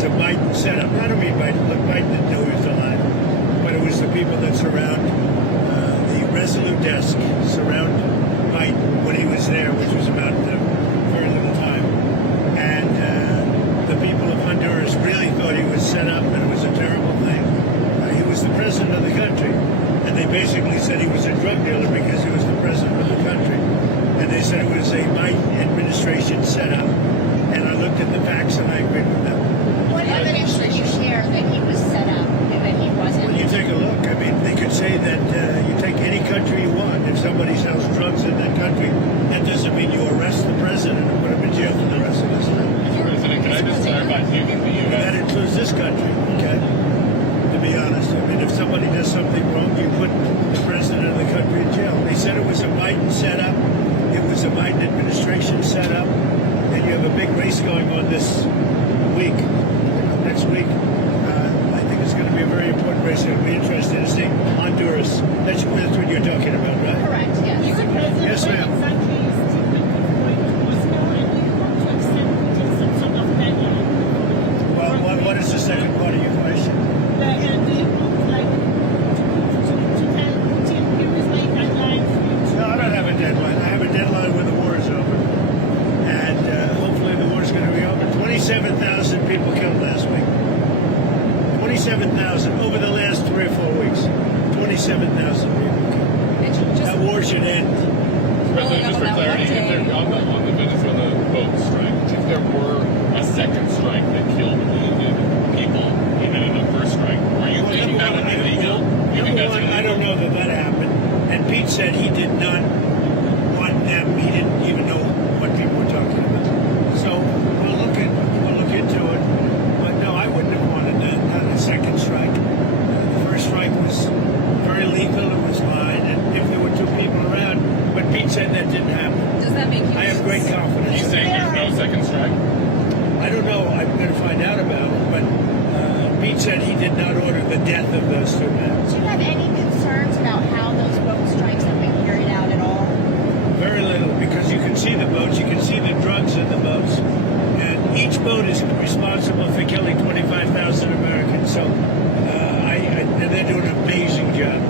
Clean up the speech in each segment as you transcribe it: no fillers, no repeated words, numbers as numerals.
was a Biden setup. I don't mean Biden. Look, Biden didn't know he was alive, but it was the people that surround the Resolute desk, surround Biden when he was there, which was about very little time. And the people of Honduras really thought he was set up, and it was a terrible thing. He was the president of the country, and they basically said he was a drug dealer because he was the president of the country. And they said it was a Biden administration setup. And I looked at the facts, and I agreed with them. What evidence did you share that he was set up and that he wasn't? Well, you take a look. I mean, they could say that you take any country you want. If somebody sells drugs in that country, that doesn't mean you arrest the president and put him in jail for the rest of his life. Mr. President, can I just clarify, do you think the U.S. That includes this country, okay? To be honest, I mean, if somebody does something wrong, you put the president of the country in jail. They said it was a Biden setup. It was a Biden administration setup. And you have a big race going on this week, next week. I think it's going to be a very important race. It'll be interesting to see Honduras. That's what you're talking about, right? Correct, yes. Yes, ma'am. Well, what is the second part of your question? No, I don't have a deadline. I have a deadline when the war is over. And hopefully the war is going to be over. 27,000 people killed last week. 27,000 over the last 3 or 4 weeks. 27,000 people killed. That war should end. President, just for clarity, if there, on the Venezuela boat strike, if there were a second strike that killed wounded people, even in the first strike, were you thinking that would be legal? You think that's illegal? I don't know that happened. And Pete said he did not want them. He didn't even know what people were talking about. So we'll look into it. But no, I wouldn't have wanted that. Not a second strike. The first strike was very lethal. It was fine. And if there were 2 people around, but Pete said that didn't happen. Does that make you? I have great confidence. He's saying there's no second strike? I don't know. I'm going to find out about it. But Pete said he did not order the death of those 2 men. Do you have any concerns about how those boat strikes have been carried out at all? Very little, because you can see the boats, you can see the drugs in the boats, and each boat is responsible for killing 25,000 Americans. So, and they're doing an amazing job.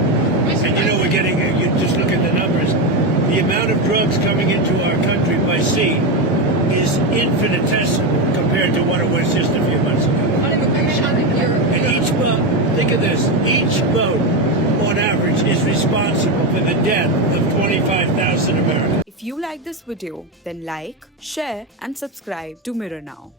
And you know, we're getting, you just look at the numbers, the amount of drugs coming into our country by sea is infinitesimal compared to what it was just a few months ago. And each boat, think of this, each boat on average is responsible for the death of 25,000 Americans. If you like this video, then like, share and subscribe to Mirror Now.